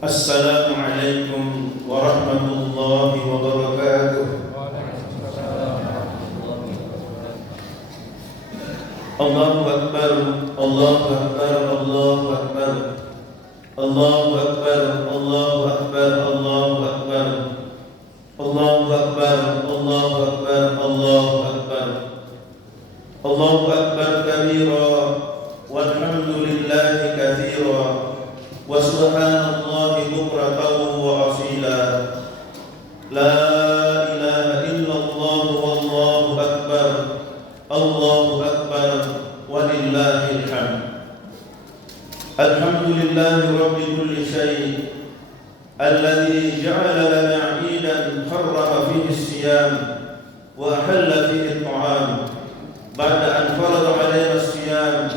Assalamualaikum warahmatullahi wabarakatuh. Allahu Akbar, Allahu Akbar, Allahu Akbar, Allahu Akbar, Allahu Akbar, Allahu Akbar, Allahu Akbar, Allahu Akbar, Allahu Akbar, Allahu Akbar kabira, walhamdulillahi katsira, wa subhanallahi bukratan wa asila. La ilaha illallah wallahu akbar, Allahu akbar, walillahil hamd. Alhamdulillahi rabbil kulli syai', alladzi ja'ala lana 'idan harrama fihi as-siyam wa ahalla fihi at-ta'am ba'da an farada 'alaina as-siyam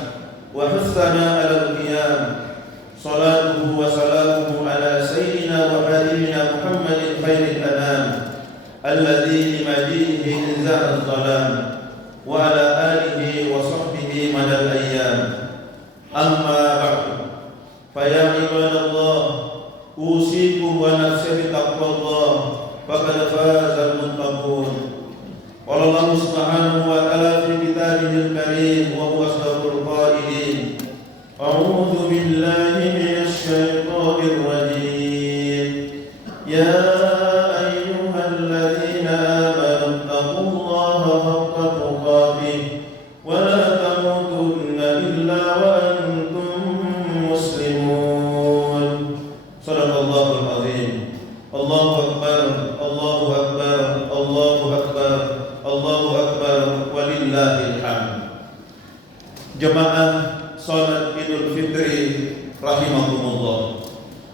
wa hassana 'ala al-qiyam. Salatuhu wa salamuhu ala sayyidina wa habibina Muhammadin khairil anam alladzi limajihi inza'a adh-dhalam wa ala alihi wa sahbihi madal ayyam. Amma ba'du, fa ya ibadallah, usikum wa nafsi bi taqwallah, faqad faza al-muttaqun. Qala Allah subhanahu wa ta'ala fi kitabihil karim wa huwa asdaqul qailin. A'udzu billahi minasy syaithanir rajim. Ya ayyuhalladzina amanu taqullaha haqqa tuqatih wa la tamutunna illa wa antum muslimun. Shadaqallahul azim. Allahu akbar, Allahu akbar, Allahu akbar, Allahu akbar, walillahil hamd. Jemaah salat Idul Fitri rahimakumullah,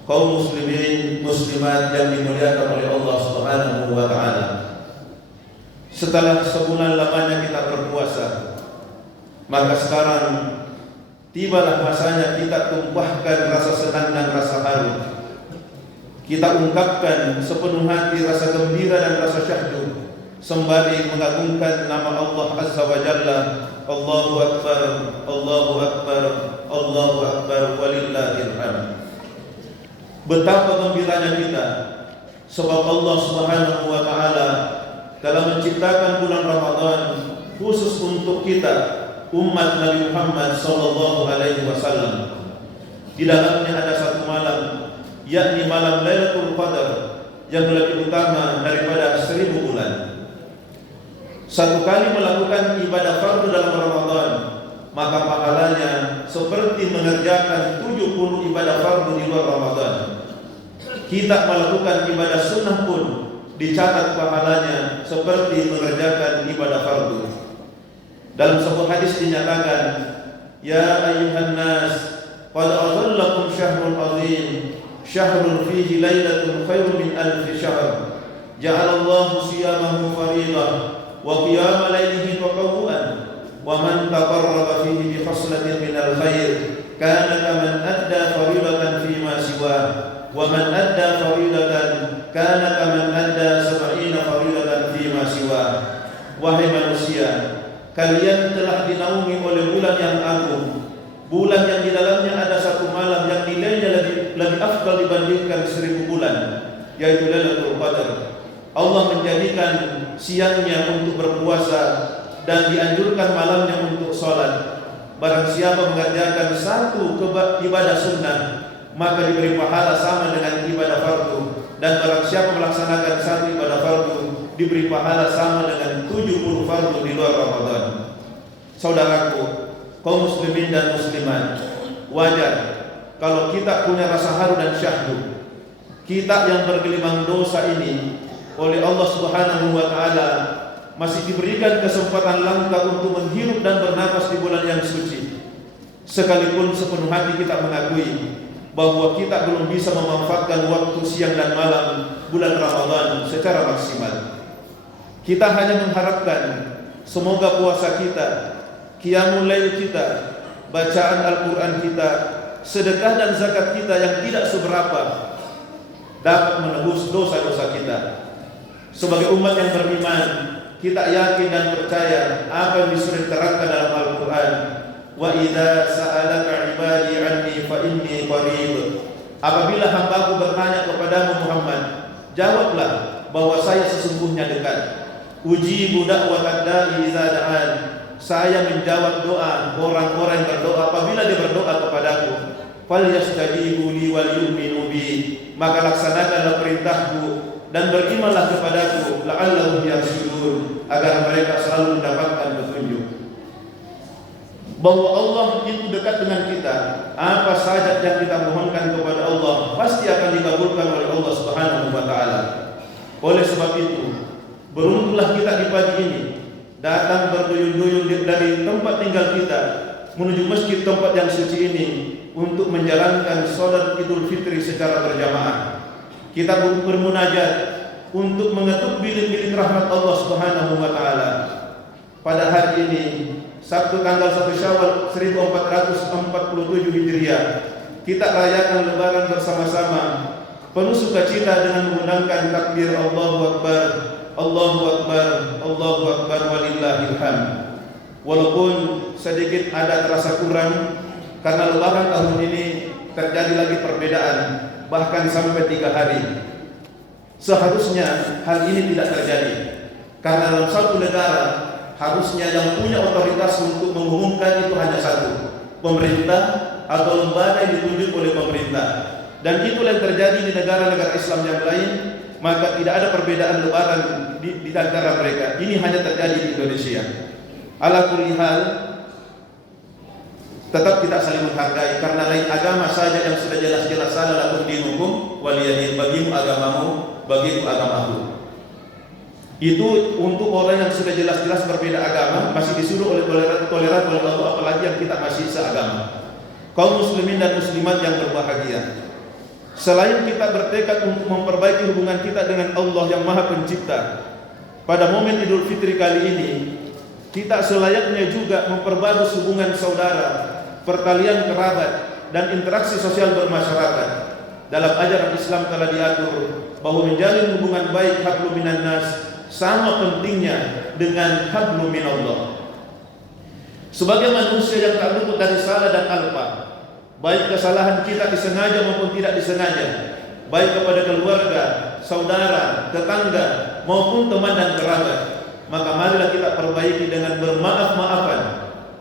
kaum muslimin muslimat yang dimuliakan oleh Allah Subhanahu wa taala. Setelah sebulan lamanya kita berpuasa, maka sekarang tibalah masanya kita tumpahkan rasa senang dan rasa haru. Kita ungkapkan sepenuh hati rasa gembira dan rasa syahdu sembari mengagungkan nama Allah Azza wa Jalla. Allahu Akbar, Allahu Akbar, Allahu Akbar, walillahil hamd. Betapa gembiranya kita sebab Allah Subhanahu wa taala telah menciptakan bulan Ramadan khusus untuk kita, umat Nabi Muhammad sallallahu alaihi wasallam. Di dalamnya ada satu malam, yakni malam Lailatul Qadar, yang lebih utama daripada 1000 bulan. Satu kali melakukan ibadah fardu dalam Ramadan, maka pahalanya seperti mengerjakan 70 ibadah fardu di luar Ramadan. Kita melakukan ibadah sunnah pun dicatat pahalanya seperti mengerjakan ibadah fardu. Dalam sebuah hadis dinyatakan, ya ayyuhan nas, qad adhallakum syahrul azim, syahrun fihi lailatun khairun min alfi syahr, ja'alallahu siyamahu fariidah wa qiyama lailihi tatawwu'an, wa man taqarraba fihi bi khaslatin minal khair kana kaman adda fariidatan fi ma siwah, wa man adda fariidatan kana kaman adda 70 fariidatan fi ma siwah. Wahai manusia, kalian telah dinaungi oleh bulan yang agung, bulan yang di dalamnya ada satu malam yang nilainya lebih afdal dibandingkan 1000 bulan, yaitu Lailatul Qadar. Allah menjadikan siangnya untuk berpuasa dan dianjurkan malamnya untuk sholat. Barang siapa mengerjakan satu ibadah sunnah, maka diberi pahala sama dengan ibadah fardu. Dan barang siapa melaksanakan satu ibadah fardu, diberi pahala sama dengan 70 fardu di luar Ramadan. Saudaraku, kaum muslimin dan muslimat, wajar kalau kita punya rasa haru dan syahdu. Kita yang bergelimang dosa ini oleh Allah Subhanahu wa taala masih diberikan kesempatan langka untuk menghirup dan bernapas di bulan yang suci. Sekalipun sepenuh hati kita mengakui bahwa kita belum bisa memanfaatkan waktu siang dan malam bulan Ramadan secara maksimal. Kita hanya mengharapkan semoga puasa kita, qiyamul lail kita, bacaan Al-Qur'an kita, sedekah dan zakat kita yang tidak seberapa dapat menebus dosa-dosa kita. Sebagai umat yang beriman, kita yakin dan percaya apa yang disuruh terangkan dalam Al-Quran. Wa idza sa'alaka ibadi anni fa inni qarib apabila hambaku bertanya kepadamu Muhammad, jawablah bahwa saya sesungguhnya dekat. Ujibu da'watad da'i idza da'an. Saya menjawab doa orang-orang yang berdoa apabila dia berdoa kepadaku. Falyastajibu li wal yu'minu bi. Maka laksanakanlah perintahku dan berimanlah kepadaku, la'allahum yarshudun, agar mereka selalu mendapatkan petunjuk. Bahwa Allah itu dekat dengan kita. Apa saja yang kita mohonkan kepada Allah pasti akan dikabulkan oleh Allah Subhanahu wa taala. Oleh sebab itu, beruntunglah kita di pagi ini datang berduyun-duyun dari tempat tinggal kita menuju masjid tempat yang suci ini untuk menjalankan salat Idul Fitri secara berjamaah. Kita bermunajat untuk mengetuk bilik-bilik rahmat Allah Subhanahu wa taala. Pada hari ini, Sabtu tanggal 1 Syawal 1447 Hijriah, kita rayakan lebaran bersama-sama, penuh sukacita dengan mengundangkan takbir Allahu Akbar, Allahu Akbar, Allahu Akbar walillahil hamd. Walaupun sedikit ada terasa kurang karena lebaran tahun ini terjadi lagi perbedaan, bahkan sampai 3 hari. Seharusnya hal ini tidak terjadi, karena dalam satu negara harusnya yang punya otoritas untuk mengumumkan itu hanya satu, pemerintah atau lembaga yang ditunjuk oleh pemerintah. Dan itulah yang terjadi di negara-negara Islam yang lain. Maka tidak ada perbedaan lebaran di antara mereka. Ini hanya terjadi di Indonesia. Ala kulli hal, tetap kita saling menghargai, karena lain agama saja yang sudah jelas-jelas salah lakum dinukum waliyadin, bagimu agamamu, bagiku agamaku. Itu untuk orang yang sudah jelas-jelas berbeda agama masih disuruh oleh toleran oleh Allah, apalagi yang kita masih seagama. Kaum muslimin dan muslimat yang berbahagia, selain kita bertekad untuk memperbaiki hubungan kita dengan Allah yang Maha Pencipta, pada momen Idul Fitri kali ini kita selayaknya juga memperbagus hubungan saudara, pertalian kerabat, dan interaksi sosial bermasyarakat. Dalam ajaran Islam telah diatur bahwa menjalin hubungan baik hablum minan nas sama pentingnya dengan hablum minallah. Sebagai manusia yang tak luput dari salah dan alpa, baik kesalahan kita disengaja maupun tidak disengaja, baik kepada keluarga, saudara, tetangga, maupun teman dan kerabat, maka marilah kita perbaiki dengan bermaaf-maafan.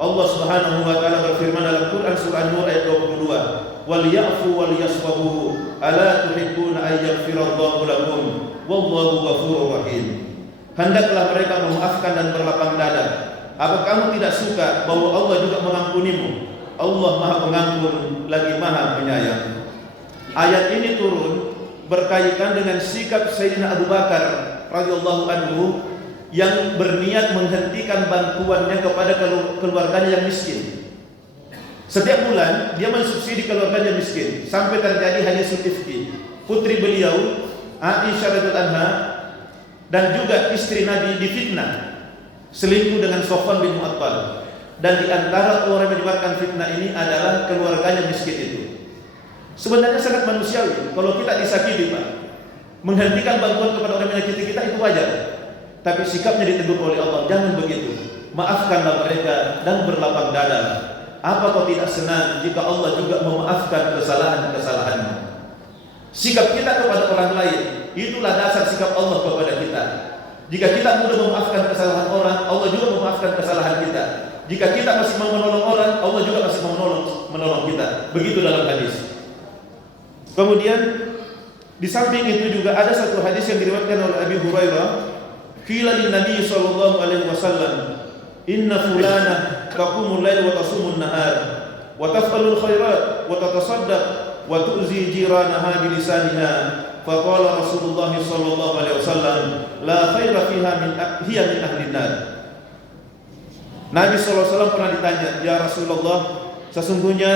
Allah Subhanahu wa taala berfirman dalam Quran surah An-Nur ayat 22, "Wal ya'fu wal yasfahu, ala tuhibbuna ay yaghfirallahu lakum, wallahu ghafurur rahim." Hendaklah mereka memaafkan dan berlapang dada. Apa kamu tidak suka bahwa Allah juga mengampunimu? Allah Maha Pengampun lagi Maha Penyayang. Ayat ini turun berkaitan dengan sikap Sayyidina Abu Bakar radhiyallahu anhu yang berniat menghentikan bantuannya kepada keluarganya yang miskin. Setiap bulan dia mensubsidi keluarganya miskin, sampai terjadi hadisul ifki. Putri beliau Aisyah radhiyallahu anha dan juga istri Nabi difitnah selingkuh dengan Sofwan bin Mu'attal. Dan di antara orang yang menyebarkan fitnah ini adalah keluarganya miskin itu. Sebenarnya sangat manusiawi kalau kita disakiti, Pak. Menghentikan bantuan kepada orang yang menyakiti kita itu wajar. Tapi sikapnya ditegur oleh Allah, jangan begitu. Maafkanlah mereka dan berlapang dada. Apa kau tidak senang jika Allah juga memaafkan kesalahan-kesalahanmu? Sikap kita kepada orang lain, itulah dasar sikap Allah kepada kita. Jika kita mudah memaafkan kesalahan orang, Allah juga memaafkan kesalahan kita. Jika kita masih mau menolong orang, Allah juga masih mau menolong kita. Begitu dalam hadis. Kemudian di samping itu juga ada satu hadis yang diriwayatkan oleh Abi Hurairah, qila lin Nabi sallallahu alaihi wasallam, inna fulana taqumul lail wa tasumun nahar wa taf'alul khairat wa tatasaddaq wa tu'zi jiranaha bi lisaniha. Faqala Rasulullah sallallahu alaihi wasallam, la khaira fiha hiya min ahli nar. Nabi SAW pernah ditanya, ya Rasulullah, sesungguhnya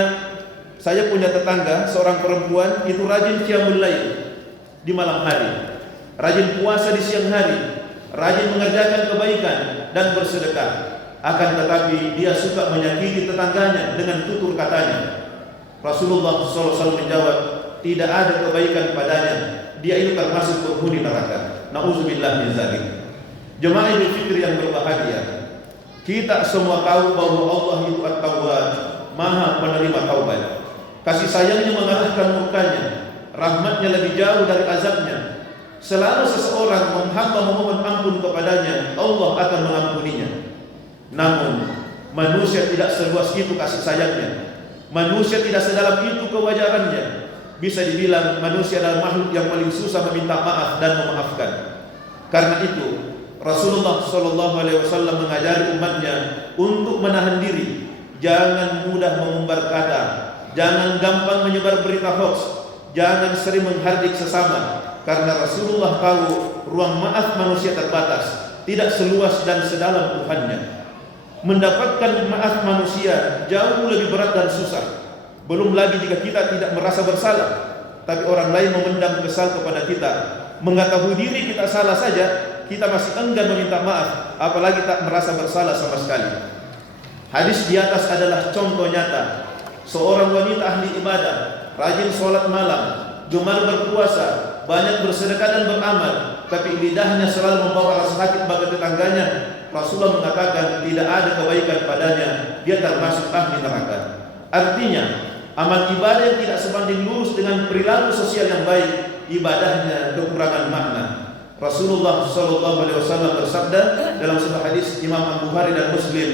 saya punya tetangga, seorang perempuan, itu rajin qiyamul lail di malam hari, rajin puasa di siang hari, rajin mengerjakan kebaikan dan bersedekah. Akan tetapi dia suka menyakiti tetangganya dengan tutur katanya. Rasulullah SAW menjawab, tidak ada kebaikan padanya, dia itu termasuk penghuni neraka. Nauzubillah min dzalik. Jemaah Idul Fitri yang berbahagia, kita semua tahu bahwa Allah itu At-Tawwab, Maha penerima taubat. Kasih sayangnya mengalahkan murkanya, rahmatnya lebih jauh dari azabnya. Selalu seseorang menghamba memohon ampun kepadanya, Allah akan mengampuninya. Namun manusia tidak seluas itu kasih sayangnya. Manusia tidak sedalam itu kewajarannya. Bisa dibilang manusia adalah makhluk yang paling susah meminta maaf dan memaafkan. Karena itu Rasulullah SAW mengajari umatnya untuk menahan diri, jangan mudah mengumbar kata, jangan gampang menyebar berita hoax, jangan sering menghardik sesama. Karena Rasulullah tahu ruang maaf manusia terbatas, tidak seluas dan sedalam Tuhannya. Mendapatkan maaf manusia jauh lebih berat dan susah. Belum lagi jika kita tidak merasa bersalah, tapi orang lain memendam kesal kepada kita. Mengetahui diri kita salah saja, kita masih enggan meminta maaf, apalagi tak merasa bersalah sama sekali. Hadis di atas adalah contoh nyata. Seorang wanita ahli ibadah, rajin sholat malam, gemar berpuasa, banyak bersedekah dan beramal, tapi lidahnya selalu membawa rasa sakit bagi tetangganya. Rasulullah mengatakan tidak ada kebaikan padanya, dia termasuk ahli neraka. Artinya, amal ibadah yang tidak sebanding lurus dengan perilaku sosial yang baik, ibadahnya kekurangan makna. Rasulullah SAW bersabda dalam sebuah hadis Imam Al-Bukhari dan Muslim,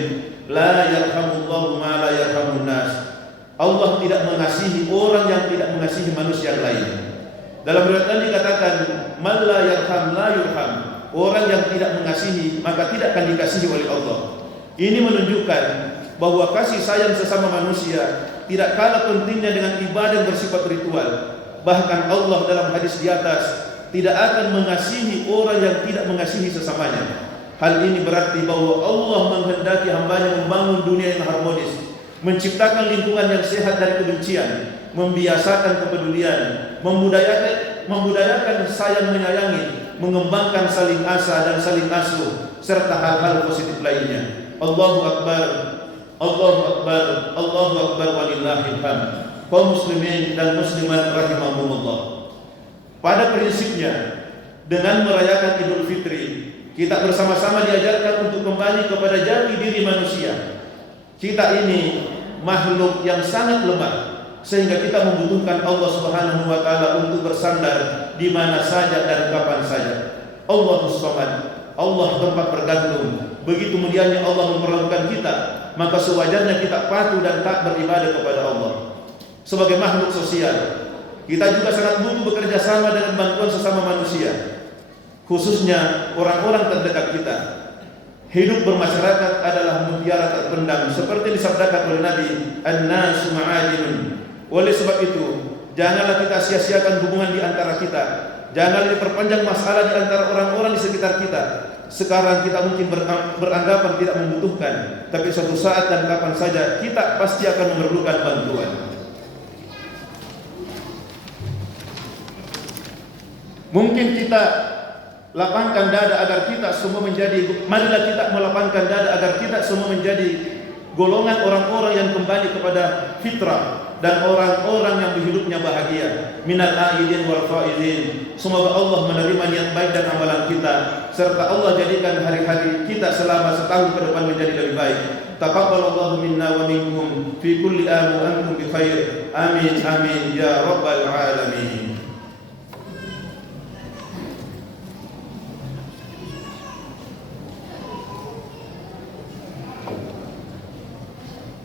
la yarhamullahu ma la yarhamun nas. Allah tidak mengasihi orang yang tidak mengasihi manusia lain. Dalam riwayat lain dikatakan, man la yarham la yurham. Orang yang tidak mengasihi maka tidak akan dikasihi oleh Allah. Ini menunjukkan bahwa kasih sayang sesama manusia tidak kalah pentingnya dengan ibadah yang bersifat ritual. Bahkan Allah dalam hadis di atas tidak akan mengasihi orang yang tidak mengasihi sesamanya. Hal ini berarti bahwa Allah menghendaki hambanya membangun dunia yang harmonis, menciptakan lingkungan yang sehat dari kebencian, membiasakan kepedulian, membudayakan sayang menyayangi, mengembangkan saling asa dan saling asuh, serta hal-hal positif lainnya. Allahu Akbar, Allahu Akbar, Allahu Akbar walillahil hamd. Kaum muslimin dan muslimat rahimahumullah. Pada prinsipnya, dengan merayakan Idul Fitri, kita bersama-sama diajarkan untuk kembali kepada jati diri manusia. Kita ini makhluk yang sangat lemah, sehingga kita membutuhkan Allah Subhanahu wa taala untuk bersandar di mana saja dan kapan saja. Allahus Samad, Allah tempat bergantung. Begitu mulianya Allah memperlakukan kita, maka sewajarnya kita patuh dan taat beribadah kepada Allah. Sebagai makhluk sosial, kita juga sangat butuh bekerja sama dengan bantuan sesama manusia, khususnya orang-orang terdekat kita. Hidup bermasyarakat adalah mutiara terpendam, seperti disabdakan oleh Nabi, an-nasu ma'adinun. Oleh sebab itu, janganlah kita sia-siakan hubungan di antara kita. Jangan diperpanjang masalah di antara orang-orang di sekitar kita. Sekarang kita mungkin beranggapan tidak membutuhkan, tapi suatu saat dan kapan saja kita pasti akan memerlukan bantuan. Mungkin kita lapangkan dada agar kita semua menjadi, marilah kita melapangkan dada agar kita semua menjadi golongan orang-orang yang kembali kepada fitrah dan orang-orang yang hidupnya bahagia. Minal aidin wal faizin. Semoga Allah menerima niat baik dan amalan kita, serta Allah jadikan hari-hari kita selama setahun ke depan menjadi lebih baik. Taqabbalallahu minna wa minkum fi kulli am wa antum bi khair. Amin amin ya rabbal alamin.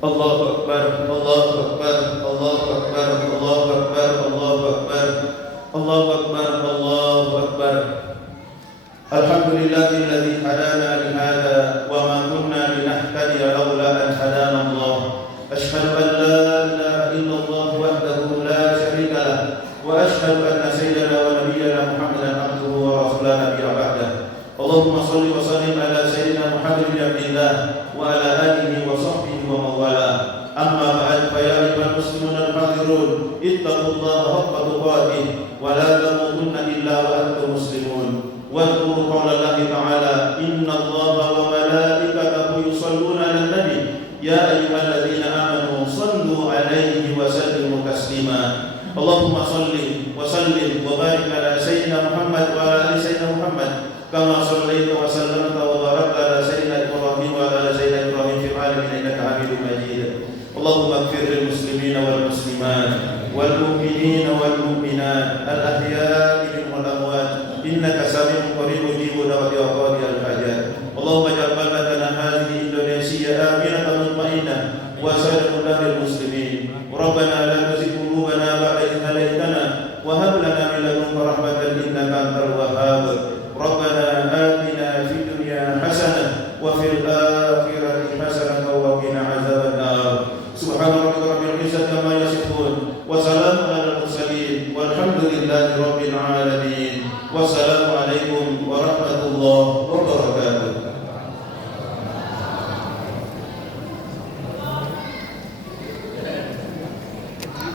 Allahu Akbar, Allahu Akbar, Allahu Akbar, Allahu Akbar, Allahu Akbar, Allahu Akbar, Allahu Akbar. Alhamdulillahilladzi hadana li hadza wa ma kunna linahtadiya laula an hadana Allah. Asyhadu an la ilaha illallah wahdahu la syarika lah wa asyhadu anna sayyidana wa nabiyyana Muhammadan abduhu wa rasuluhu nabiyya ba'dah. Allahumma shalli wa sallim ala sayyidina Muhammad bin Abdillah wa ala alihi wa sahbihi wa mawala. Amma ba'd, fa ya ayyuhal muslimun al-hadirun, ittaqullaha haqqa tuqatih wa la tamutunna illa wa antum muslimun. Wadhkuru qaulallahi ta'ala, innallaha wa malaikatahu yusholluna 'alan nabi ya ayyuhalladzina amanu shallu 'alaihi wa sallimu taslima. Allahumma shalli wa sallim wa barik ala sayyidina Muhammad wa ala ali sayyidina Muhammad kama shallaita wa sallamta wa barakta ala sayyidina Ibrahim wa ala sayyidina Ibrahim fil alamin innaka Hamidum Majid. Allahumma ighfir المسلمين والمسلمات والمؤمنين والمؤمنات الأحياء منهم والأموات إنك سميع قريب مجيب دعوة قاضي الحاجات. اللهم اجعل بلدنا هذه إندونيسيا آمنة مطمئنة وسائر بلاد المسلمين. ربنا لا تزغ قلوبنا بعد إذ هديتنا وهب لنا من لدنك رحمة إنك أنت الوهاب. ربنا آتنا في الدنيا حسنة وفي الآخرة حسنة وقنا عذاب النار. سبحان ربك رب العزة عما يصفون وسلام على المرسلين والحمد لله رب العالمين. والسلام